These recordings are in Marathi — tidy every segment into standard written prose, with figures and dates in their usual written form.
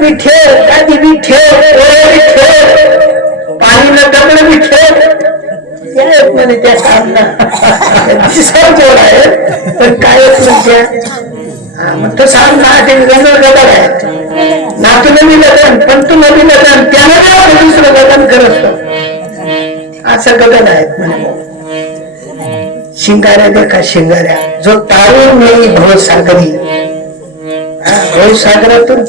बी ठेव, गादी बी ठेव, पोळ्या बी ठेव, पाणी न दगड बी ठेव. म्हणे त्या जोड आहे पण कायच म्हणत्या मग तो सांग ना ते गदर आहेत ना तू नवी लग्न पण तू नवी लग्न त्याला दुसरं लग्न करत असं गदर आहेत म्हणे. शिंगाऱ्या देखा शिंगाऱ्या जो तारून नाही भवसागरी भवसागरातून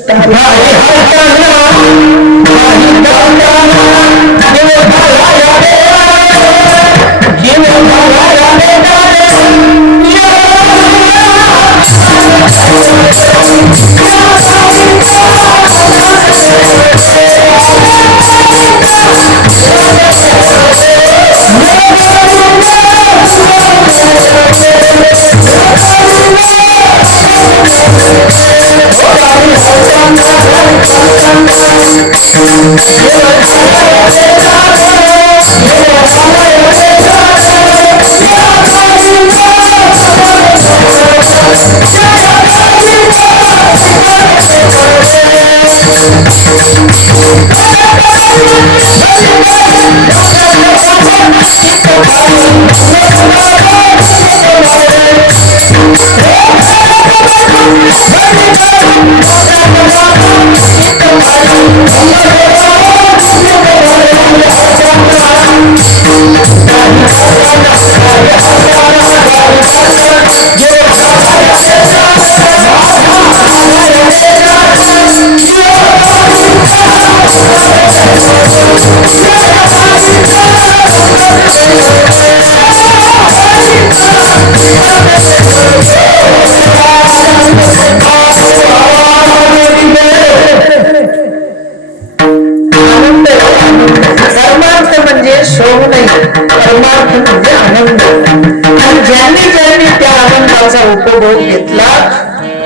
उपभोग घेतला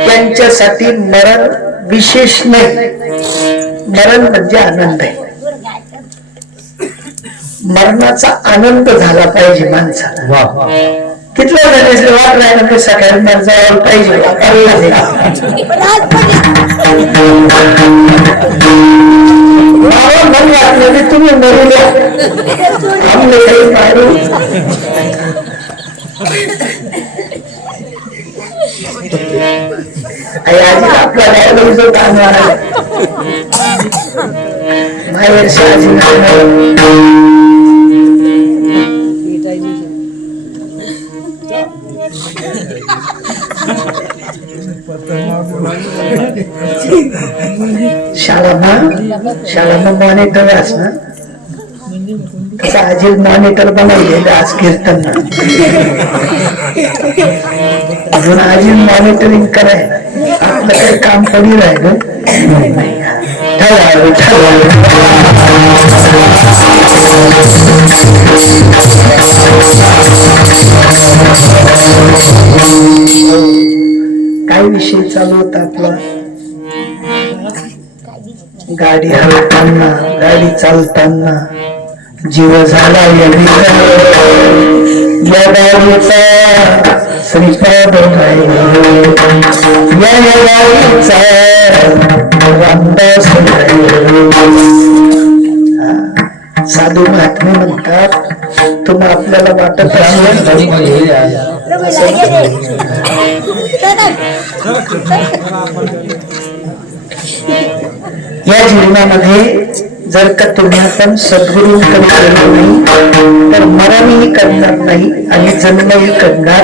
त्यांच्यासाठी मरण विशेष नाही. मरण म्हणजे आनंद आहे. मरणाचा आनंद झाला पाहिजे माणसाला. कितल्या जणेसले वाट राहिलं ते सकाळी मर जायला पाहिजे. मन वाटलं तुम्ही मरू द्या आम्ही काही मारू. आजी आपल्या गावाला काम माहेर शाजी शाळा मॉनिटर असणार आजी मॉनिटर बनवलेलं आज कीर्तन म्हणून आजी मॉनिटरिंग करायला आपलं काही काम पडी राहिलं. काय विषय चालू होता आपला. गाडी हलताना गाडी चालताना जीव झाला या गाडीचा श्रीपाद या गाडीचा रामदास. साधू महात्मे म्हणतात तुम्ही आपल्याला वाटत असेल या जीवनामध्ये जर का तुम्ही आपण सद्गुरूंकडे गेलो नाही तर मरणही करणार नाही आणि जन्मही करणार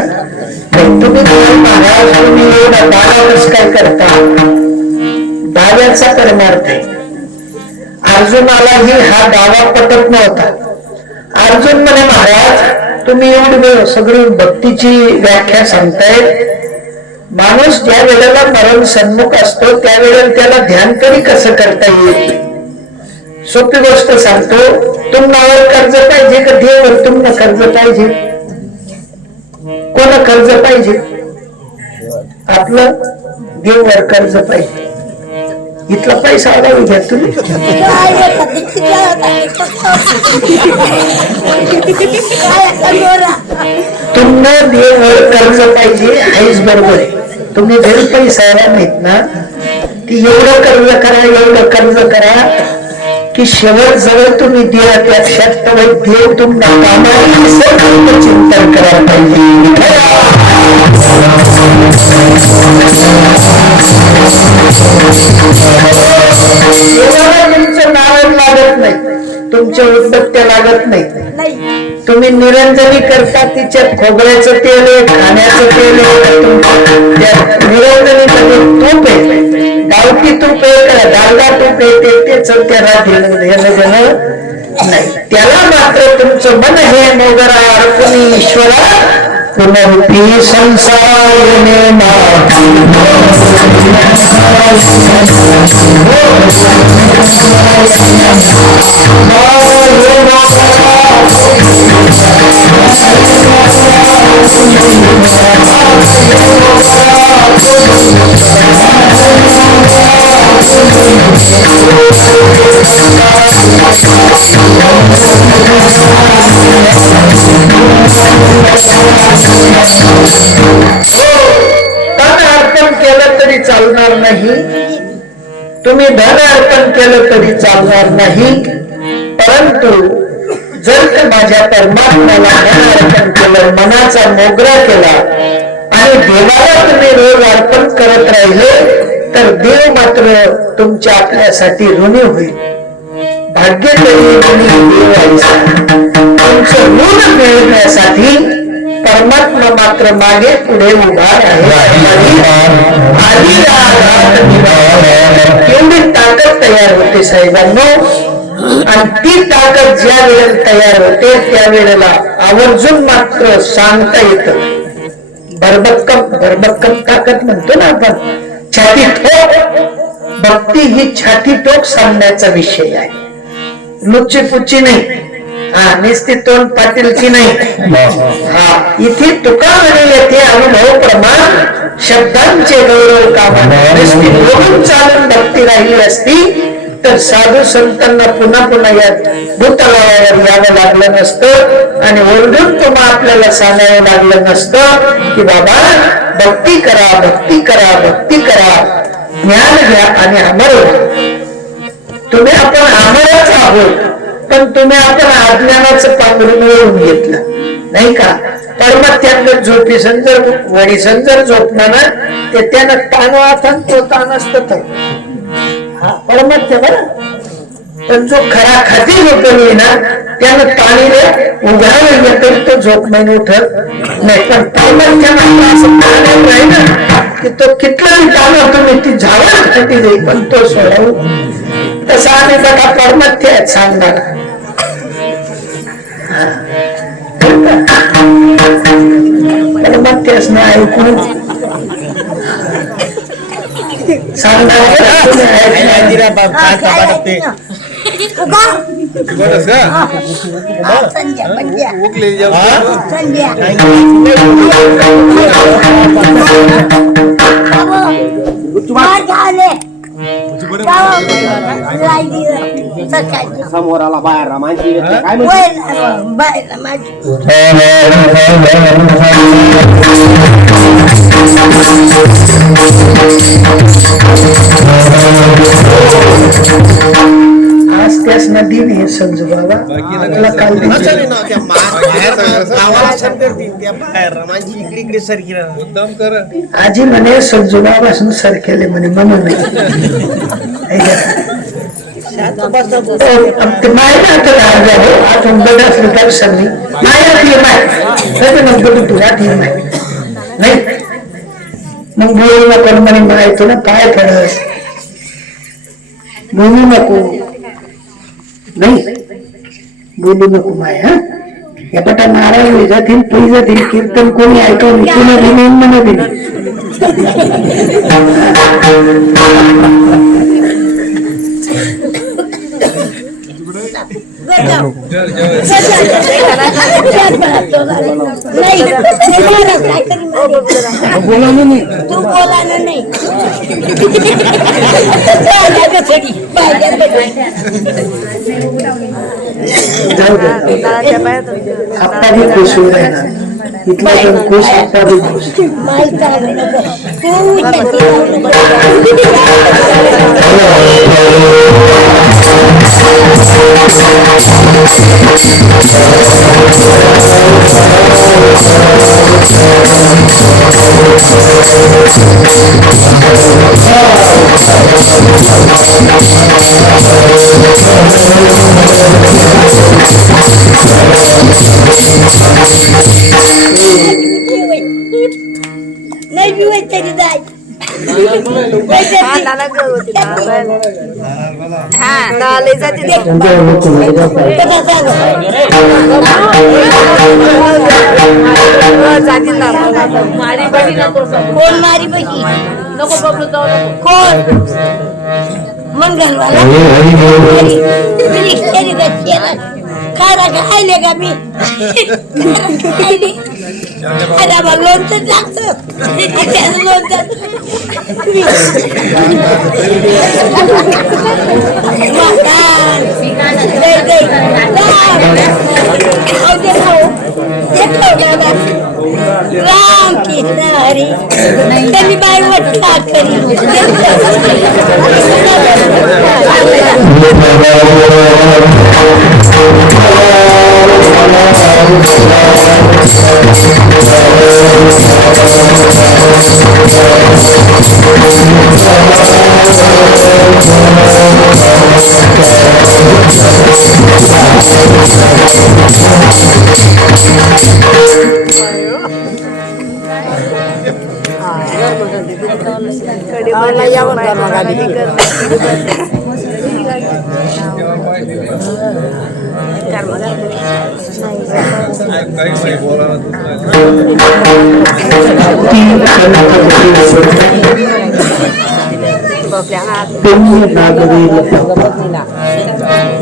नाही. तुम्ही महाराज तुम्ही एवढा दाव्यावरच काय करता. दाव्याचा परमार्थ आहे. अर्जुनालाही हा दावा पटत नव्हता. अर्जुन म्हणे महाराज तुम्ही एवढी सगळी भक्तीची व्याख्या सांगताय. माणूस ज्या वेळेला मरण सन्मुख असतो त्यावेळेला त्याला ध्यान तरी कसं करता येईल. सोपी गोष्ट सांगतो. तुम्हाला कर्ज पाहिजे का देवावर तुम्हाला कर्ज पाहिजे. कोण कर्ज पाहिजे. आपलं देवावर कर्ज पाहिजे. इथला पैसा आला घ्या तुम्ही. तुम्हाला देवावर कर्ज पाहिजे हेच बरोबर आहे. तुम्ही घरी पैसा आला नाहीत ना की एवढं कर्ज करा, एवढं कर्ज करा, की शेवट जवळ तुम्ही देवापेक्षा तर देव तुम्हाला चिंतन करायला पाहिजे. तुमचं नारायण लागत नाही, तुमच्या उदबत्त्या लागत नाही. तुम्ही निरंजनी करता, तिच्यात खोबऱ्याचं तेल आहे, खाण्याचं तेल आहे, निरंजनीमध्ये तूप आहे, गावठी तूप आहे का डालडा तूप आहे, ते त्याला घेणं नाही. त्याला मात्र तुमचं मन हे मोगरा अर्पणी ईश्वरा पुनरुपी संसार अर्पण केलं तरी चालणार नाही, तुम्ही धन अर्पण केलं तरी चालणार नाही. परंतु जर का माझ्या परमात्म्याला धन अर्पण केलं, मनाचा मोगरा केला आणि देवाला तुम्ही रोज अर्पण करत राहिले, तर देव मात्र तुमच्या आपल्यासाठी ऋणी होईल. भाग्य तुमचं ऋण मिळवण्यासाठी परमात्मा मात्र मागे पुढे उभा आहे. एवढी ताकद तयार होते साहेबांनो, आणि ती ताकद ज्या वेळेला तयार होते त्यावेळेला आवर्जून मात्र सांगता येतं. भरभक्कम ताकद म्हणतो ना आपण, छाती ठोक. भक्ती ही छाती ठोक सांगण्याचा विषय आहे, लुच्ची पुच्ची नाही, निस्ती तोंड पाटीलची नाही. इथे तुका म्हणे येथे अनुभव प्रमाण शब्दांचे गौरव कामाने बोलून चालून भक्ती राहिली असती तर साधू संतांना पुन्हा पुन्हा या भूतलावर यावं लागलं नसतं आणि ओरडून तुम्हा आपल्याला सांगावं लागलं नसतं की बाबा भक्ती करा, भक्ती करा, भक्ती करा, ज्ञान घ्या आणि अमर व्हा. तुम्ही आपण अमरच आहोत, पण तुम्ही आपण अज्ञानाचं पांघरून ओढून घेतलं नाही का. परमात्म्यात झोपी जर वडीसन जर झोपणार ना ते त्यानं ताण वाचा, तो ताण असत परमात्म्य बरं. पण जो खरा खाती झोपली ना त्यानं ताणीले उघडा तरी तो झोप नाही उठत नाही. पण परमात्म्याला असं ताण आहे ना की तो कितलाही ताण तुम्ही ती झावळ खाती जाईल पण तो सोडवू. तसा आम्ही बघा परमात्म्य आहेत सांगणार. परमात्म्यच ना ऐकून समोर आला बाहेर रामायची काय आज त्याच नदीने हे संजू बाबा आजी म्हणे संजू बाबा सरकेले म्हणे म्हणून मग बोलू नको म्हणे माहिती ना पाय पडत बोलू नको नाही बोलू नको माय. या बटा नारायण जातील पै जातील कीर्तन कोणी ऐकवलं तुला दिली म्हणा दिली. आप्पा भी खुश हो रहे इथला अंकुश आता नाही बी वाईट तरी जाय कोण मारी बशी नको बबलू कोण मंगलवाला खायले का मी लोणचं टाकतो राम कृष्ण हरी त्यांनी बाई वाटला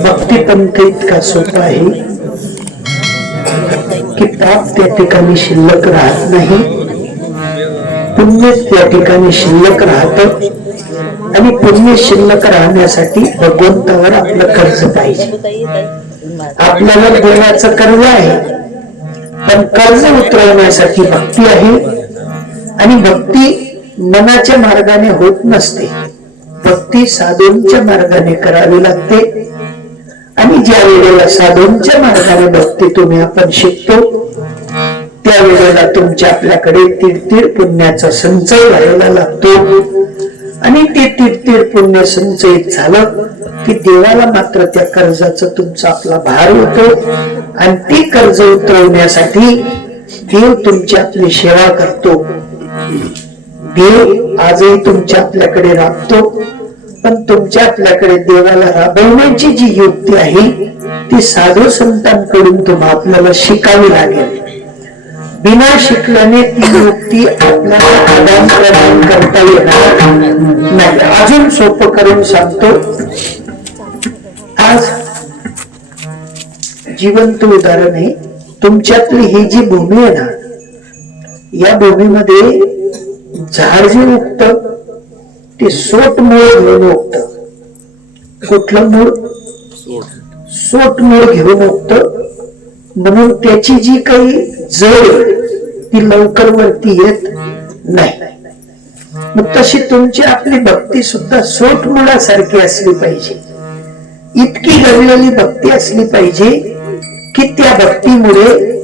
भक्ती पंथ इतका सोपा आहे की पाप त्या ठिकाणी शिल्लक राहत नाही, पुण्य त्या ठिकाणी शिल्लक राहत आणि पुण्य शिल्लक राहण्यासाठी भगवंतावर आपलं कर्ज पाहिजे. आपल्याला देण्याचं कर्ज आहे, पण कर्ज उतरवण्यासाठी भक्ती आहे. आणि भक्ती मनाच्या मार्गाने होत नसते, भक्ती साधूंच्या मार्गाने करावी लागते. आणि ज्या वेळेला साधूंच्या मार्गाने भक्ती तुम्ही आपण शिकतो त्यावेळेला तुमच्या आपल्याकडे तीर्थीर पुण्याचा संचय व्हायला लागतो. आणि ते तीर्थीर पुण्य संचयित झालं की देवाला मात्र त्या कर्जाचा तुमचा आपला भार होतो. आणि ती कर्ज उतरवण्यासाठी देव तुमची आपली सेवा करतो. देव आजही तुमच्या आपल्याकडे राबतो, पण तुमच्या आपल्याकडे देवाला राबवण्याची जी युक्ती आहे ती साधू संतांकडून तुम्हाला आपल्याला शिकावी लागेल. बिना शिकल्याने ती युक्ती आपल्याला आदान प्रदान करता येणार नाही. अजून सोपं करून सांगतो. आज जिवंत उदाहरण आहे. तुमच्यातली ही जी भूमी आहे ना, या भूमीमध्ये झाड जे उगत ते सोट मूळ घेऊन उगत. कुठलं मूळ? सोट मूळ घेऊन उगत. म्हणून त्याची जी काही जड ती लवकर वरती येत नाही. मग तशी तुमची आपली भक्ती सुद्धा सोट मुळासारखी असली पाहिजे. इतकी घडलेली भक्ती असली पाहिजे की त्या भक्तीमुळे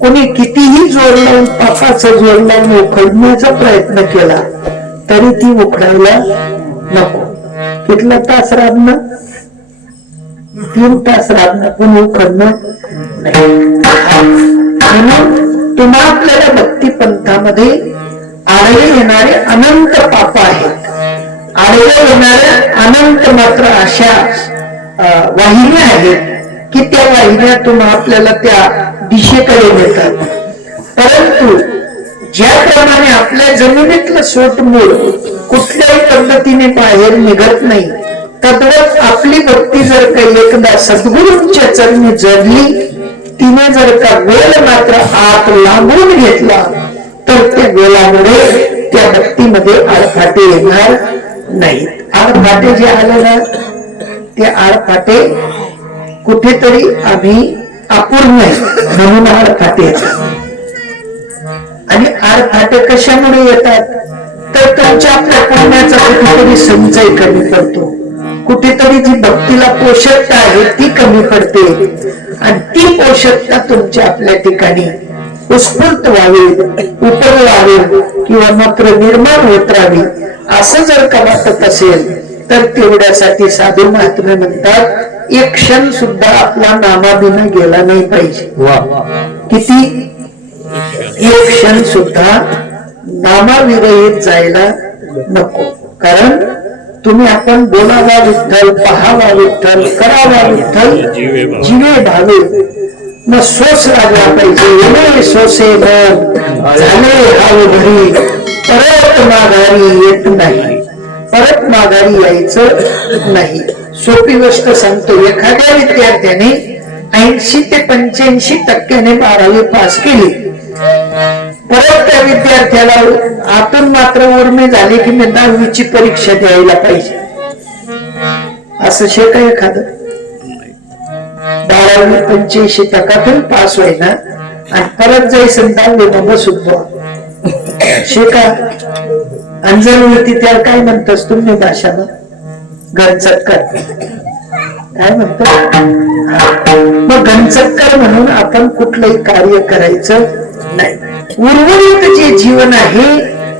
कोणी कितीही जोर लावून पापाचा जोर लावून उखडण्याचा प्रयत्न केला तरी ती उखडायला नको. कितला तास राबणं? 3 तास राबणं, पण उखडणं नाही. म्हणून तुम्हा आपल्याला भक्ती पंथामध्ये आडवे येणारे अनंत पाप आहेत. आडवे येणाऱ्या अनंत मात्र अशा वाहिन्या आहेत की त्या वाहिन्या तुम्हा आपल्याला त्या दिशेकडे नेतात. परंतु ज्याप्रमाणे आपल्या जमिनीतलं सोट मूळ कुठल्याही पद्धतीने बाहेर निघत नाही, तद्वत आपली भक्ती जर काही एकदा सद्गुरूंच्या चरणी जडली, तिने जर का वेळ मात्र आत लांबून घेतला तर त्या वेळामुळे त्या भक्तीमध्ये आडफाटे येणार नाहीत. आडफाटे जे आले ना ते आडफाटे कुठेतरी आम्ही अपूर्ण म्हणून आडफाटे येतात. आणि आरफाटे कशामुळे येतात? तर तुमच्या आपल्या पुण्याचा कुठेतरी संचय कमी पडतो, कुठेतरी जी भक्तीला पोषकता आहे ती कमी पडते, आणि ती पोषकता तुमच्या आपल्या ठिकाणी उत्स्फूर्त व्हावी, उपरवावी किंवा मात्र निर्माण होत राहावी, असं जर का वाटत असेल तर तेवढ्यासाठी साधू महात्मे म्हणतात एक क्षण सुद्धा आपला नामाबिना गेला नाही पाहिजे. किती? एक क्षण सुद्धा नामाविरहित जायला नको. कारण तुम्ही आपण बोलावा विठ्ठल, पहावा विठ्ठल, करावा विठ्ठल, जीवे भावे, मग सोस लागला पाहिजे. येणे सोसे मन झाले हाव घरी, परत माघारी येत नाही, परत माघारी यायचं नाही. सोपी गोष्ट सांगतो, एखाद्या विद्यार्थ्याने 80 ते 85% 12वी पास केली, परत त्या विद्यार्थ्याला आतून मात्र उर्मी झाली की मी 10वीची परीक्षा द्यायला पाहिजे, असं शे का एखादं? 12वी 85% पास होईना आणि परत जायचं 10वी मध्ये सुद्धा शे का? अंजल होती त्याला काय म्हणतोस तुम्ही भाषानं? घनचक्कर काय म्हणतो? मग घनचक्कर म्हणून आपण कुठलंही कार्य करायचं नाही. उर्वरित जे जीवन आहे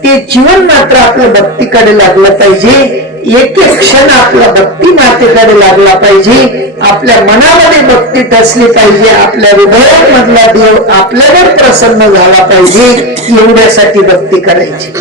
ते जीवन मात्र आपल्या भक्तीकडे लागलं पाहिजे. एक एक क्षण आपला भक्ती मातेकडे लागला पाहिजे. आपल्या मनामध्ये भक्ती टसली पाहिजे. आपल्या हृदयामधला देव आपल्यावर प्रसन्न झाला पाहिजे. एवढ्यासाठी भक्ती करायची.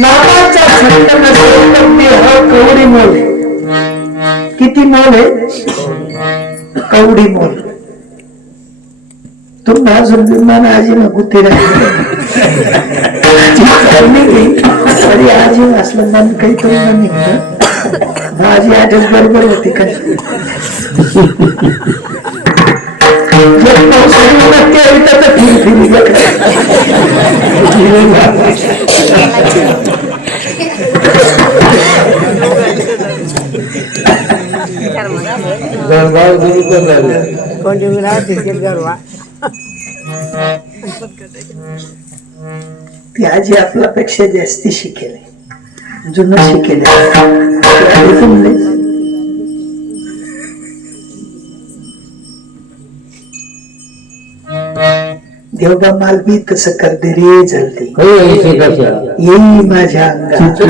नामाचा छंद नसेल तर देह कवडी मोल. किती मोल आहे? कवडी मोल. तुम्ही अजून विमान आजी ना गुत्ती राहिली आजी असलं मन काहीतरी निघत. आजी आजच बरोबर होती काय? ती आजी आपल्यापेक्षा जास्ती शिकेले, जुनं शिकेले. देवबा मालबी तसं कर दे रे जल्दी, येई माझ्या अंगात.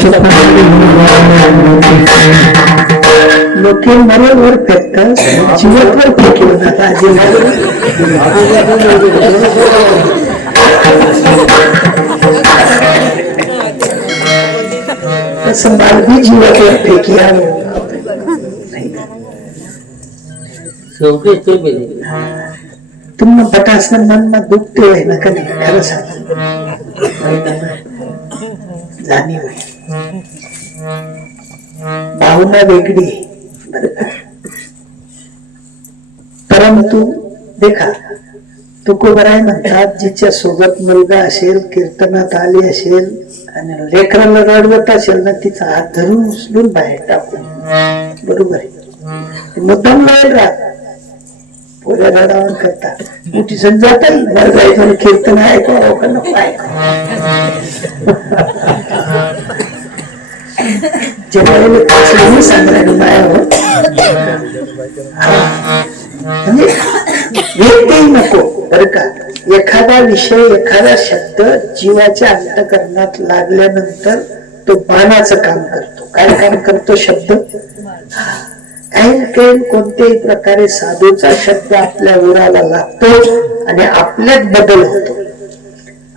लोक मरेवर फेकतात, जीवतवर फेकलं जात. आजी तसं मालबी जीवावर फेकिया. तुम्हाला पटासन मनमा दुखते आहे ना का नाही? खरं सांग, जाणीव आहे. भावना वेगळी आहे परंतु देखा तुकोबराय म्हणतात, जिच्या सोबत मुलगा असेल, कीर्तनात आली असेल आणि लेकराला रडवत असेल ना, तिचा हात धरून उचलून बाहेर टाकून. बरोबर आहे, मुद्दाम नाही राहत. पोऱ्या रडावण करता मोठी सण जाता बरं जायचं कीर्तन ऐकावं का नको जेव्हा सांगणार माया म्हणजे व्यक्ती नको बर का. एखादा विषय एखादा शब्द जीवाच्या अंतःकरणात लागल्यानंतर तो बाणाचं काम करतो. काय काम करतो शब्द? ऐन कैन कोणत्याही प्रकारे साधूचा शब्द आपल्या उराला लागतो आणि आपल्यात बदल होतो.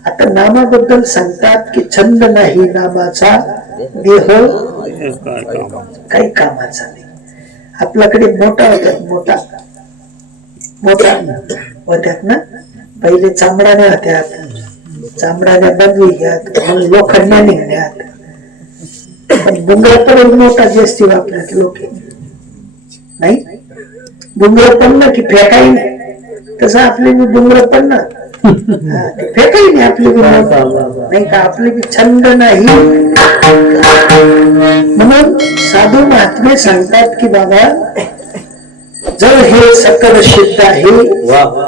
आता नामाबद्दल सांगतात की छंद नाही नामाचा देह काही कामाचा नाही. आपल्याकडे मोठा होत्यात मोठा होत्यात ना पहिले चामडाने होत्यात चामडाने बदली घ्यात लोखंडा निघण्यात पण डोंगरापर्यंत मोठा जास्ती वापरत लोक नाही. डोंगर पडलं की फेकाही नाही तसं आपले मी डोंगर पडणार फेकाही नाही आपली नाही का आपले बी छंद नाही. म्हणून साधू महात्मे सांगतात की बाबा जर हे सकल सिद्ध आहे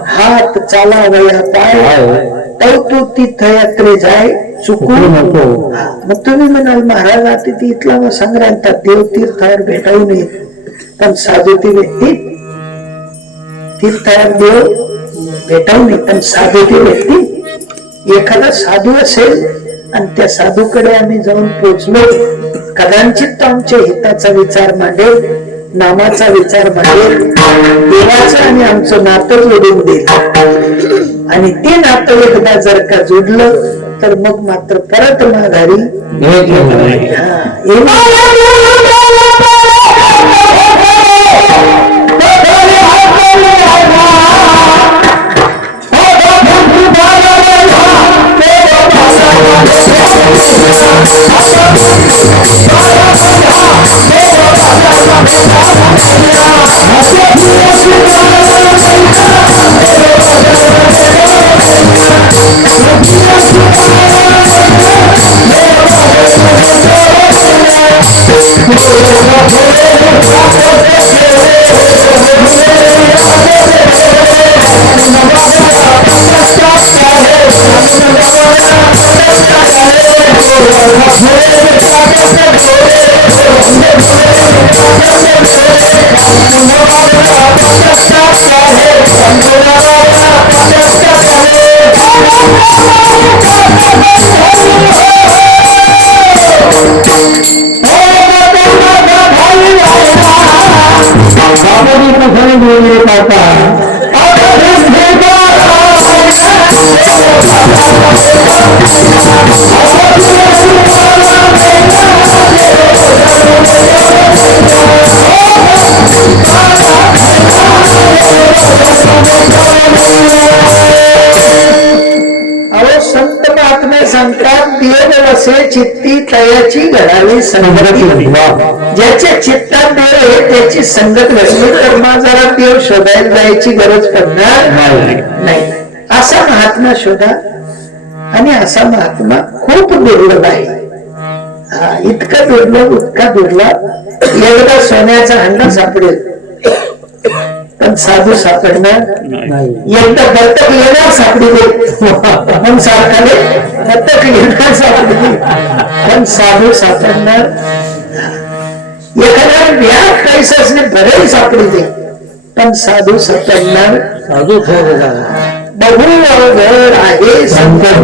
हात चालावया पाय तर तू तीर्थयात्रे जाय चुकू नको. मग तुम्ही म्हणाल महाराज आता ती इथला मग संग्रांतात देव तीर्थावर भेटावू नये पण साधू ती व्यक्ती तीर्थावर देव भेटावू नये पण साधू ती व्यक्ती एखादा साधू असेल आणि त्या साधूकडे आम्ही जाऊन पोचलो कदाचित तो आमच्या हिताचा विचार मांडेल नामाचा विचार मांडेल देवाचं आणि आमचं नातं जोडून देईल आणि ते नातं एकदा जर का जोडलं तर मग मात्र परत माघारी चित्ती तयाची घडावी संगती. ज्याच्या चित्तात देव आहे त्याची संगत नसली तर मग जरा देव शोधायला जायची गरज पडणार नाही. असा महात्मा शोधा आणि असा महात्मा खूप दुर्लभ आहे. इतका दुर्लभ एकदा सोन्याचा हंडा सापडेल पण साधू सापडणार एकदा दत्तक येणार सापडले पण सारखाले दत्तक येणार सापडले पण साधू सापडणार. एखाद्या व्याज पैसाने बरेच सापडले पण साधू सापडणार. साधू बहु घर आहे संकट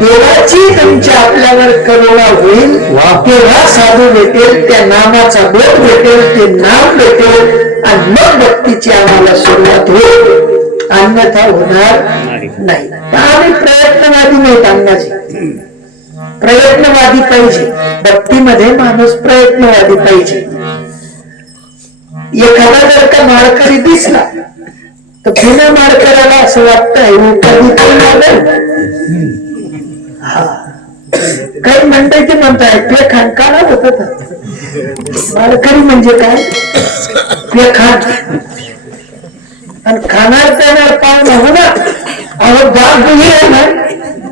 देवाची तुमच्या आपल्यावर करुणा होईल तेव्हा साधू भेटेल त्या नामाचा बोध भेटेल ते नाम भेटेल आणि मग भक्तीची आम्हाला सुरुवात होईल अन्यथा होणार नाही. आम्ही प्रयत्नवादी नाहीत. अन्नाचे प्रयत्नवादी पाहिजे. भक्तीमध्ये माणूस प्रयत्नवादी पाहिजे. एखादा जर का माळकरी दिसला तर बिना माळकऱ्याला असं वाटतं काही म्हणताय ते म्हणताय पेखाण काढा होत माळकरी म्हणजे काय पेखाण आणि खाणार पिणार पाहुणा हो ना. अहो दासभुई आहे ना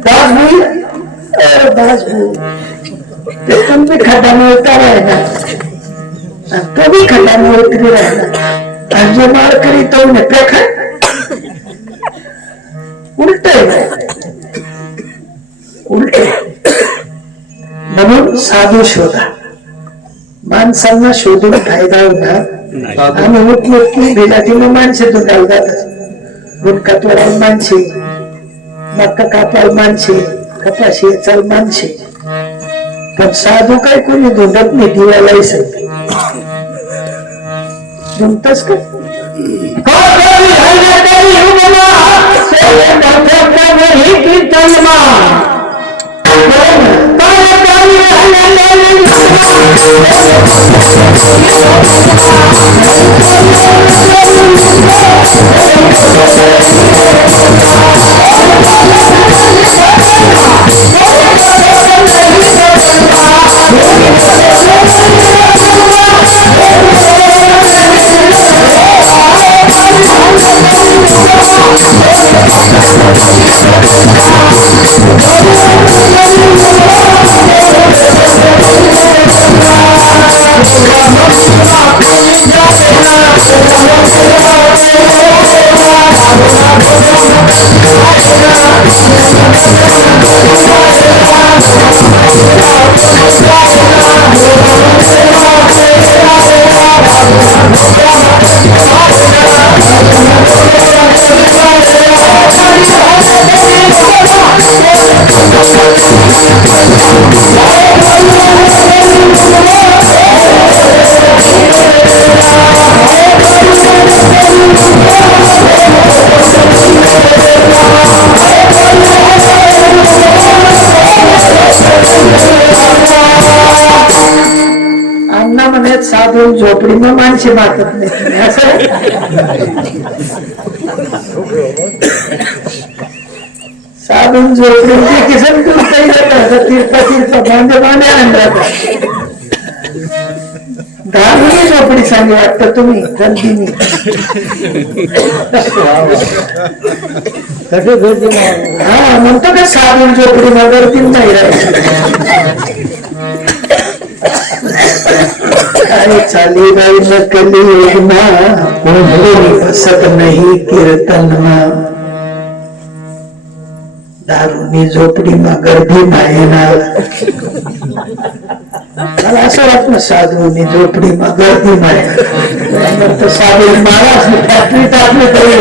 दासभुई ते तुम्ही खाताना उतार आहे ना तो बी खड्ड्यामुळे उतरी राहिला आणि जो मार करी तो पेखा उलट उलट. म्हणून साधू शोधा. माणसांना शोधून फायदा होणार आणि उठलो की बिलाटीने माणसे दुधायला जातात. गुटखा तोडायला माणसे, मक्का कापायला माणसे, कपाशी चाल माणसे. पण साधू काय कोणी धुंडत नाही. दिवालाही सांगते जमतच का साधू झोपडी मग माणसे मारतात नाही असं. साधून झोपडी किसन तीर्थ तीर्थ बांधे बांधे आणतात. दहा झोपडी सांगे वाटतं तुम्ही गर्दीने. हा म्हणतो का साधून झोपडी मग गर्दी नाही राहिली. चाली बाई नकली योजना कोणी बसत नाही कीर्तनमा. दारुनी झोपडी मग गर्दी मायना. मला असं वाटलं साधूनी झोपडी मग गर्दी मायना. साधू मारा फॅक्टरी टाकली तरी